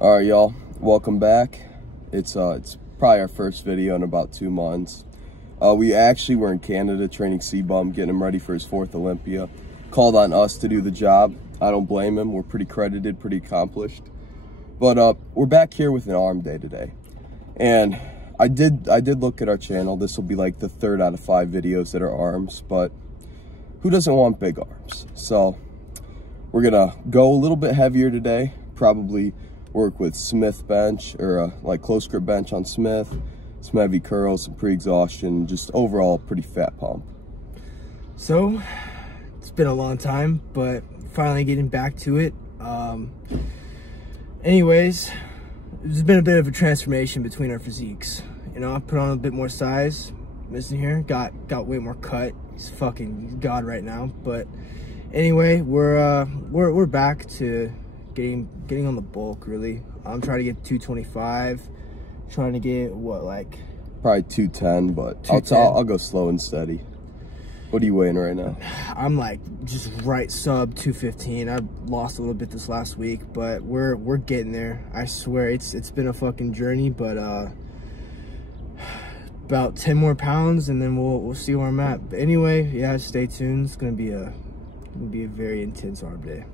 All right, y'all, welcome back. It's probably our first video in about 2 months. We actually were in Canada training C-Bum, getting him ready for his 4th Olympia. Called on us to do the job. I don't blame him. We're pretty credited, pretty accomplished. But we're back here with an arm day today. And I did look at our channel. This will be like the 3rd out of 5 videos that are arms, but who doesn't want big arms? So we're gonna go a little bit heavier today, probably work with Smith bench or like close grip bench on Smith, some heavy curls, some pre-exhaustion, just overall pretty fat pump. So it's been a long time, but finally getting back to it. Anyways, there's been a bit of a transformation between our physiques. You know, I put on a bit more size. Missing here, got way more cut. He's fucking god right now. But anyway, we're back to getting on the bulk, really. I'm trying to get 225, trying to get what, like probably 210, but 210. I'll go slow and steady. What are you weighing right now? I'm like just right sub 215. I lost a little bit this last week, but we're getting there. I swear it's been a fucking journey, but about 10 more pounds and then we'll see where I'm at. But anyway, yeah, stay tuned. It's gonna be a very intense arm day.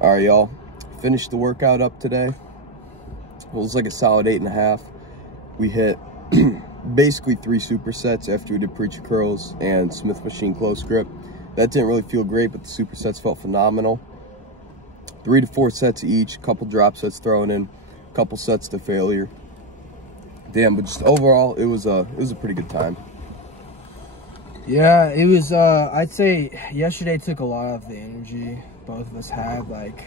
All right, y'all. Finished the workout up today. It was like a solid 8.5. We hit basically 3 supersets after we did preacher curls and Smith machine close grip. That didn't really feel great, but the supersets felt phenomenal. 3 to 4 sets each, a couple drop sets thrown in, a couple sets to failure. Damn, but just overall, it was a pretty good time. Yeah, it was, I'd say yesterday took a lot of the energy both of us had. Like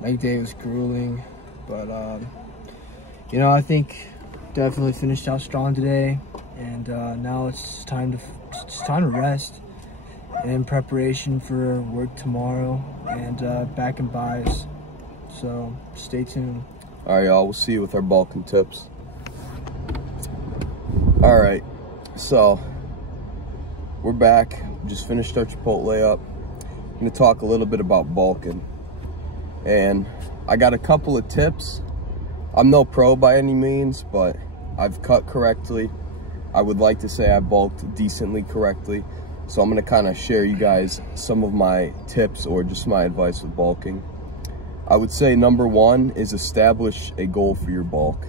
leg day was grueling, but, you know, I think definitely finished out strong today, and now it's time to rest in preparation for work tomorrow and back in buys. So stay tuned. All right, y'all, we'll see you with our bulking tips. All right, so we're back. Just finished our Chipotle up. I'm gonna talk a little bit about bulking, and I got a couple of tips. I'm no pro by any means, but I've cut correctly. I would like to say I bulked decently correctly. So I'm gonna kind of share you guys some of my tips or just my advice with bulking. I would say number 1 is establish a goal for your bulk.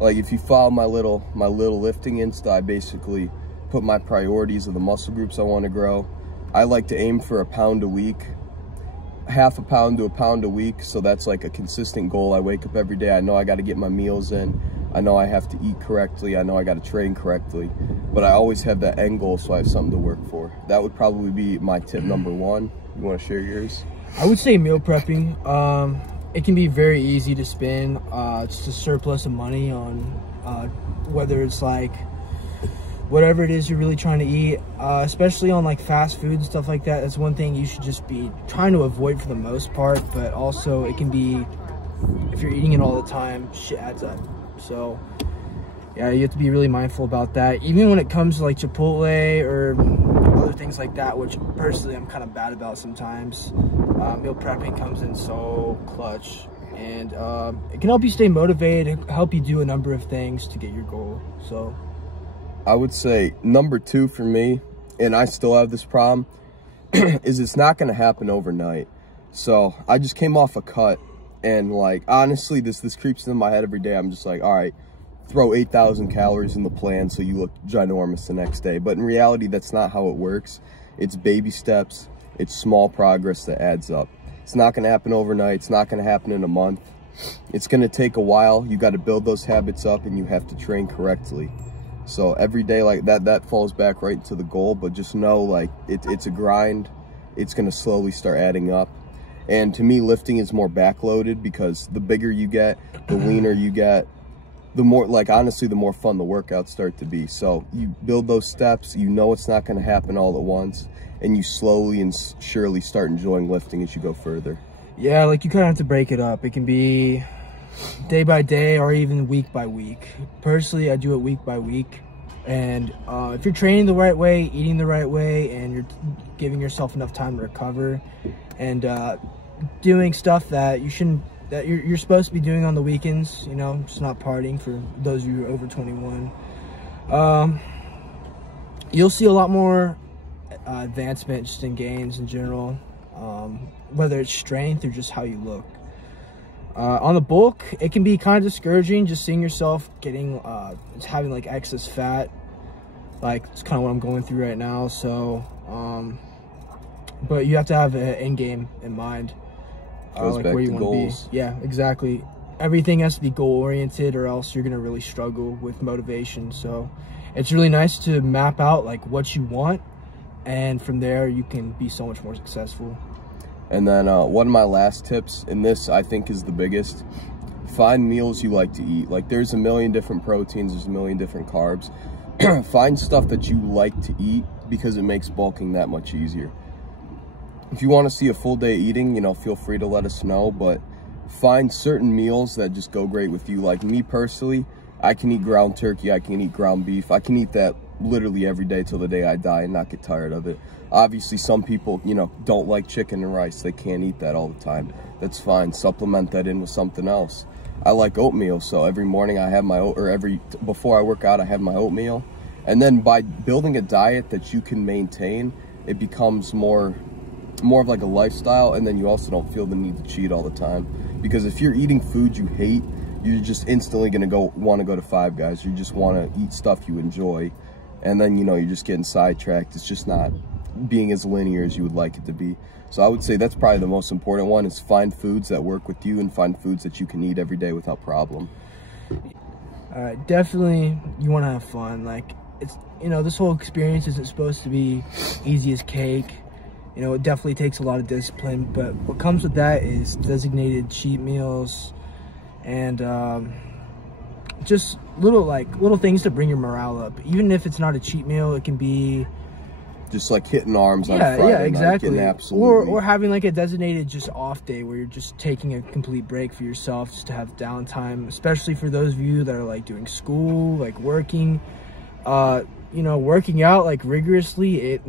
Like if you follow my little lifting Insta, I basically put my priorities of the muscle groups I want to grow. I like to aim for 1 pound a week, half a pound to 1 pound a week. So that's like a consistent goal. I wake up every day. I know I got to get my meals in. I know I have to eat correctly. I know I got to train correctly, but I always have that end goal, so I have something to work for. That would probably be my tip number 1. You want to share yours? I would say meal prepping. It can be very easy to spend just a surplus of money on whether it's like whatever it is you're really trying to eat, especially on like fast food and stuff like that. That's one thing you should just be trying to avoid for the most part, but also it can be, if you're eating it all the time, shit adds up. So yeah, you have to be really mindful about that. Even when it comes to like Chipotle or other things like that, which personally I'm kind of bad about sometimes, meal prepping comes in so clutch, and it can help you stay motivated, help you do a number of things to get your goal. So I would say number 2 for me, and I still have this problem, is it's not going to happen overnight. So I just came off a cut, and like honestly this creeps into my head every day. I'm just like, all right, throw 8,000 calories in the plan so you look ginormous the next day. But in reality, that's not how it works. It's baby steps. It's small progress that adds up. It's not going to happen overnight. It's not going to happen in a month. It's going to take a while. You got to build those habits up, and you have to train correctly. So every day like that falls back right into the goal, but just know like it's a grind. It's going to slowly start adding up. And to me, lifting is more backloaded, because the bigger you get, the leaner you get, the more, like honestly, the more fun the workouts start to be. So you build those steps, you know it's not going to happen all at once, and you slowly and surely start enjoying lifting as you go further. Yeah, like you kind of have to break it up. It can be day by day or even week by week. Personally, I do it week by week. And if you're training the right way, eating the right way, and you're giving yourself enough time to recover, and doing stuff that you're supposed to be doing on the weekends, you know, just not partying for those of you who are over 21, you'll see a lot more advancement just in gains in general, whether it's strength or just how you look. On the bulk, it can be kind of discouraging just seeing yourself having like excess fat. Like it's kind of what I'm going through right now. So but you have to have an end game in mind, like where you want to be. Yeah, exactly. Everything has to be goal oriented, or else you're gonna really struggle with motivation. So it's really nice to map out like what you want, and from there you can be so much more successful. And then one of my last tips, and this I think is the biggest, find meals you like to eat. Like there's a million different proteins, there's a million different carbs. Find stuff that you like to eat, because it makes bulking that much easier. If you want to see a full day eating, you know, feel free to let us know, but find certain meals that just go great with you. Like me personally, I can eat ground turkey, I can eat ground beef, I can eat that literally every day till the day I die and not get tired of it. Obviously, some people, you know, don't like chicken and rice. They can't eat that all the time. That's fine. Supplement that in with something else. I like oatmeal, so every morning I have my before I work out, I have my oatmeal. And then by building a diet that you can maintain, it becomes more more of like a lifestyle, and then you also don't feel the need to cheat all the time. Because if you're eating food you hate, you're just instantly gonna want to go to Five Guys. You just want to eat stuff you enjoy, and then, you know, you're just getting sidetracked. It's just not being as linear as you would like it to be. So I would say that's probably the most important one, is find foods that work with you and find foods that you can eat every day without problem. Definitely you want to have fun. Like, it's, you know, this whole experience isn't supposed to be easy as cake. You know, it definitely takes a lot of discipline, but what comes with that is designated cheat meals and just little things to bring your morale up. Even if it's not a cheat meal, it can be just like hitting arms on Friday yeah, exactly. night, absolutely. Or having like a designated just off day where you're just taking a complete break for yourself, just to have downtime, especially for those of you that are like doing school, like working. You know, working out like rigorously, it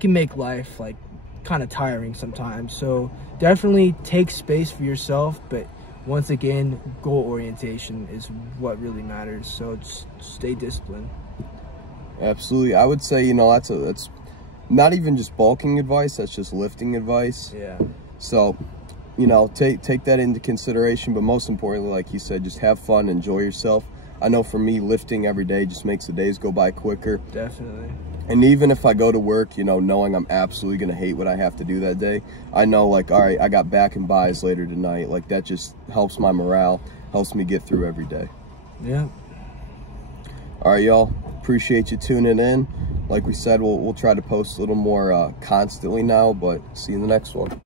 can make life like kind of tiring sometimes. So definitely take space for yourself, but once again, goal orientation is what really matters. So just stay disciplined. Absolutely. I would say, you know, that's not even just bulking advice, that's just lifting advice. Yeah. So, you know, take that into consideration, but most importantly, like you said, just have fun, enjoy yourself. I know for me, lifting every day just makes the days go by quicker. Definitely. And even if I go to work, you know, knowing I'm absolutely going to hate what I have to do that day, I know, like, all right, I got back and buys later tonight. Like, that just helps my morale, helps me get through every day. Yeah. All right, y'all. Appreciate you tuning in. Like we said, we'll try to post a little more constantly now, but see you in the next one.